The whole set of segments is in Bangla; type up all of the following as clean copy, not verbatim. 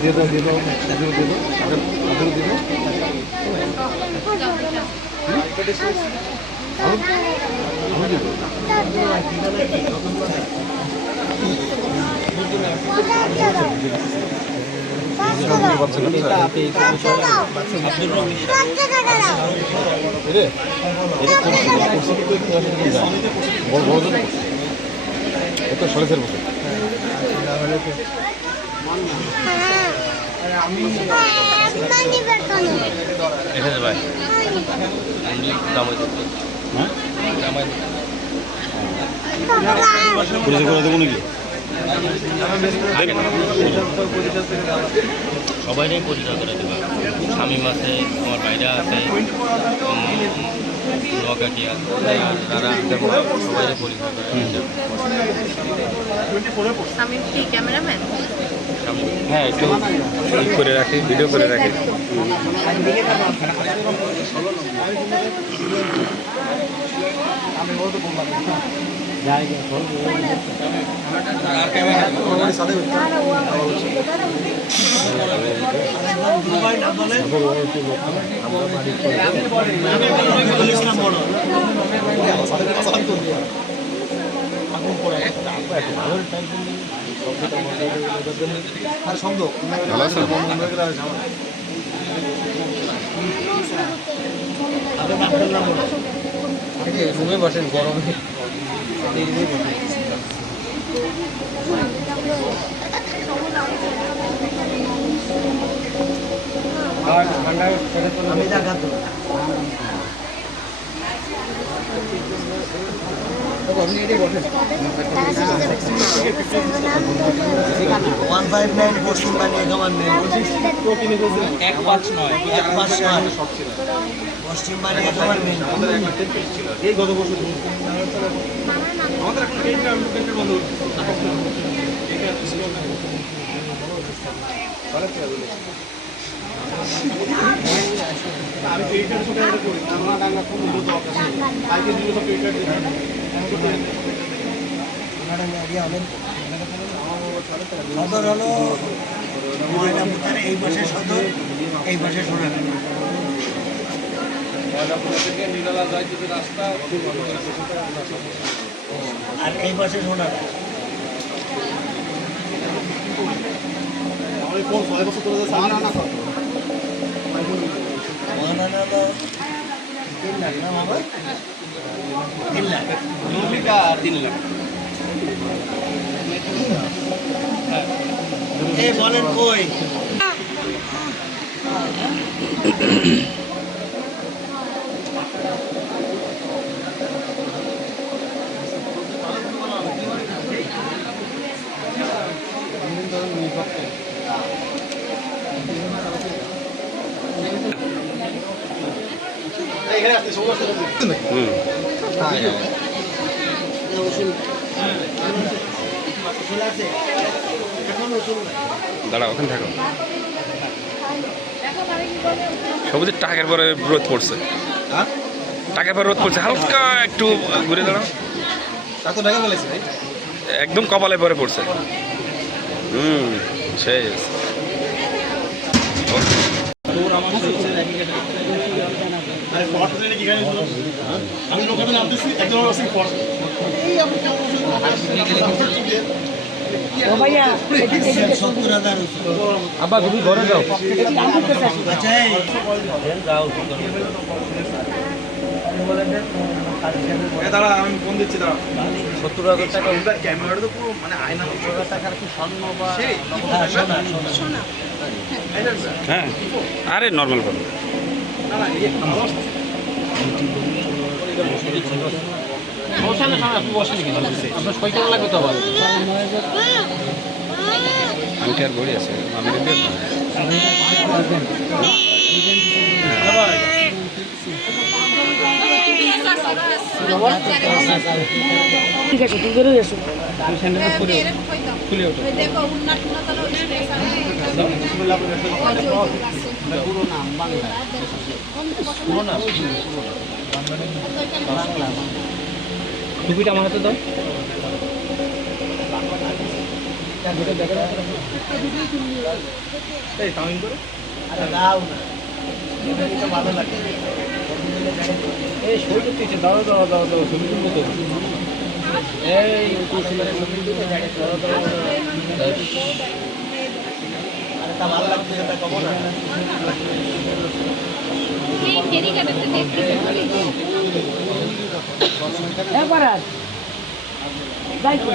দিয়ে দাও দিয়ে দাও দিয়ে দাও আদর দিয়ে দাও এটা 4.5 বছর এখানে ভাই পরিচয় করে দেবো নাকি সবাইটাই পরিচয় করে দেবে শামীম আছে আমার বাইরে আছে নোয়াকাটি আছে তারা সবাইটাই পরিচয় করে শামীম কি ক্যামেরাম্যান? হ্যাঁ একটু করে রাখি ভিডিও করে রাখি রুমে বসেন গরমে আমি দেখাতো পশ্চিম বানিয়ে গভর্নমেন্ট 159 পশ্চিম বানিয়ে গভর্নমেন্ট এই গত বছর আমাদের এখন বন্ধ আমি পেইটার ছোট একটা করি আমরা ডাঙ্গা খুব দ্রুত আকাশে আইকে দ্রুত পেইটার দিই সদর হলো ময়নাপুরের এই পাশে সদর এই পাশে সোনাডাঙ্গা রাস্তা আর এই পাশে সোনাডাঙ্গা আমি কোন 6 বছর ধরে সারা না করব মানানা 3 লাখ না বাবা 3 লাখ 2 লিটার 3 লাখ এই বলেন কই এখানে আসতে সমস্যা হচ্ছে দাঁড়া ওখানে থাকো সবুজের টাকের পরে রোদ পড়ছে টাকের পরে রোদ পড়ছে হালকা একটু ঘুরে দাঁড়াও একদম কপালে পরে পড়ছে সেই আমি লোকাতে নামতেছি একদম আব্বা তুমি ঘরে যাও দাঁড়া আমি ফোন দিচ্ছি দাঁড়া 70,000 টাকা ওটা ক্যামেরাটা তো পুরো মানে আয়না 70,000 টাকার কি স্বর্ণ বা সোনা হ্যাঁ আরে নর্মাল করো আপনার কয় টাকা লাগবে তো আবার আংটি আর ঘড়ি আছে ঠিক আছে তুই বেরোই আসো খুলে ওঠো টুপিটা আমার হাতে দাও এই তামিল করে আরে দাও না এটা ভালো লাগে এই শরীরটা তিনটে দাও দাও দাও দাও ছবি তুলবো তো এই কুশলের ছবি তুলবো দাও দাও আরে তা ভালো লাগছে সেটা কব না একবার আর যাই তো।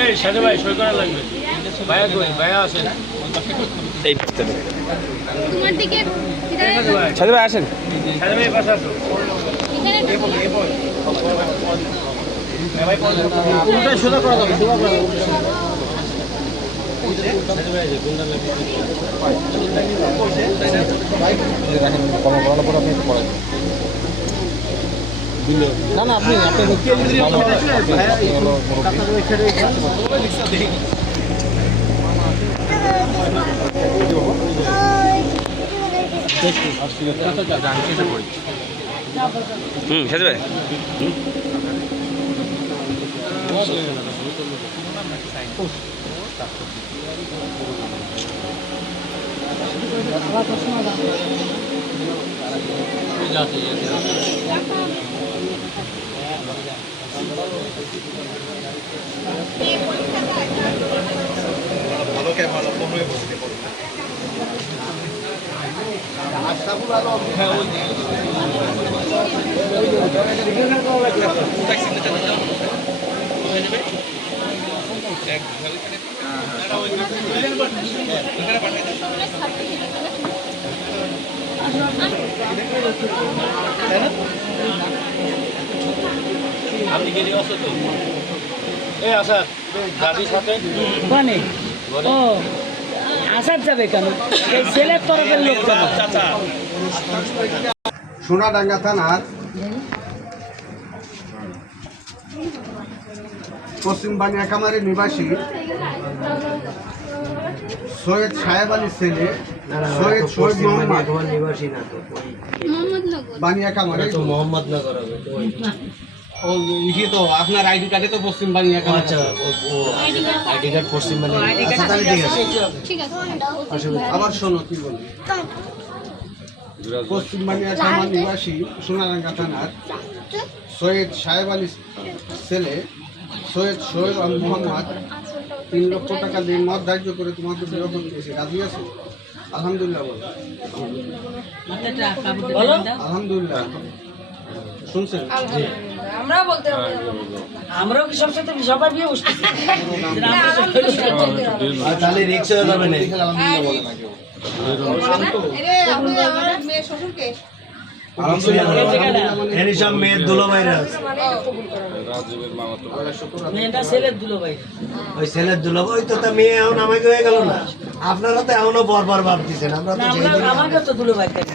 এই সাজে ভাই সই করা লাগবে ভাইয়া কই ভাইয়া আসেন এই পাশে তোমার দিকে সাজু ভাই আসেন সাজে ভাই পাশে আসো কোনটা সোজা করা যাবে সোজা করা যাবে না না আপনি সাজু ভাই ভালো কে ভালো ফোন হয়ে বসে আপনি গেলে আসো তো এই আচ্ছা গাড়ির সাথে ওখানে ও আসার যাবে কেন এই ছেলের তরফের লোক যাবে। চাচা সোনাডাঙ্গা থানার পশ্চিম বানিয়াকামারের নিবাসী সৈয়দ সাহেব আলীর ছেলে সৈয়দ শহীদ মোহাম্মদ নিবাসী না তো মোহাম্মদনগর বানিয়াকামারে তো মোহাম্মদনগর হবে তো ও ইয়ে তো আপনার আইডি কার্ডে তো পশ্চিম বানিয়াকামার আচ্ছা ও আইডি কার্ড পশ্চিম মানে আচ্ছা তাহলে ঠিক আছে ঠিক আছে আবার শোনো কি বলি পশ্চিম বানিয়াকামার নিবাসী সোনাডাঙ্গা থানার সৈয়দ সাহেব আলীর ছেলে সৈয়দ শহীদ মোহাম্মদ 3 লক্ষ টাকা দিয়ে মত ধার্য করে তোমাকে বিবাহ দিয়েছে রাজি আছো আলহামদুলিল্লাহ বলো বলো আলহামদুলিল্লাহ শুনছেন আমরাও কি সব সাথে সবার বিয়ে বসতেছি আর তাহলে রিক্সা যাবে না এনি সব মেয়ের দুলো বাইরে আছে মেয়েটা ছেলের দুলো ভাই ওই ছেলের দুলো ওই তো তা মেয়ে এখন আমাকে হয়ে গেল না আপনারা তো এখনো বরবার ভাবতেছেন আমরা তো সেই দিন আমাকে তো দুলো ভাই থাকে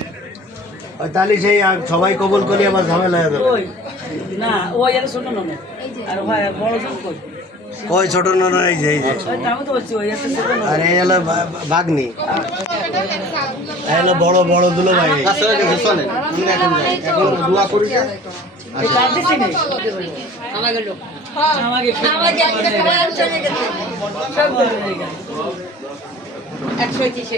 ওই তাহলে সেই সবাই কবল করি আবার ঝামেলা হয়ে যাবে ওই না ওই আর শোনো না আর ভাই আর বড় জন কই ওই ছোট নন এই যে ওই তো আমি তো বলছি ওই একটা ছোট না আর এই হলো ভাগ্নি এই হলো বড় বড় দুলো ভাই রাস্তা গেছে চলেন আমরা এখন যাই এখন দোয়া করি যে এই কার দিছি নেই আমাকে সব বলে হয়ে গেছে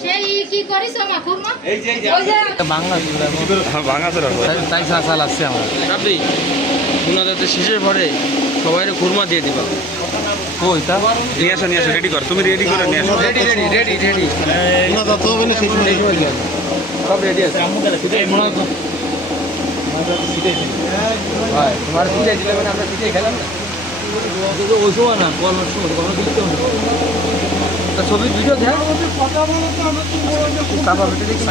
সেই কি করিস মা কুরমা এই যে ভাঙা চোরা তাই চাল আসছে আমার আপনি গুণাদাতে শেষের পরে সবাই খুরমা দিয়ে দিবা কই তা নিয়ে আসো রেডি কর তুমি রেডি করে নিয়ে আসো রেডি সব রেডি আছে ভাই তোমার সিটে দিলে মানে আমরা সিটে খেলাম না ওই সময় না বলার সময় কোনো দিতে হবে তা ছবির ভিডিও দেখ তারপর দেখি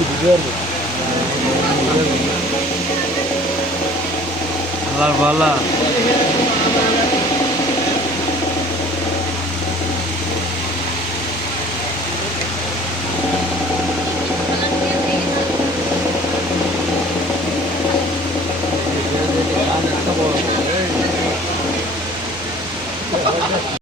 ভিডিও আল্লাহর ভালা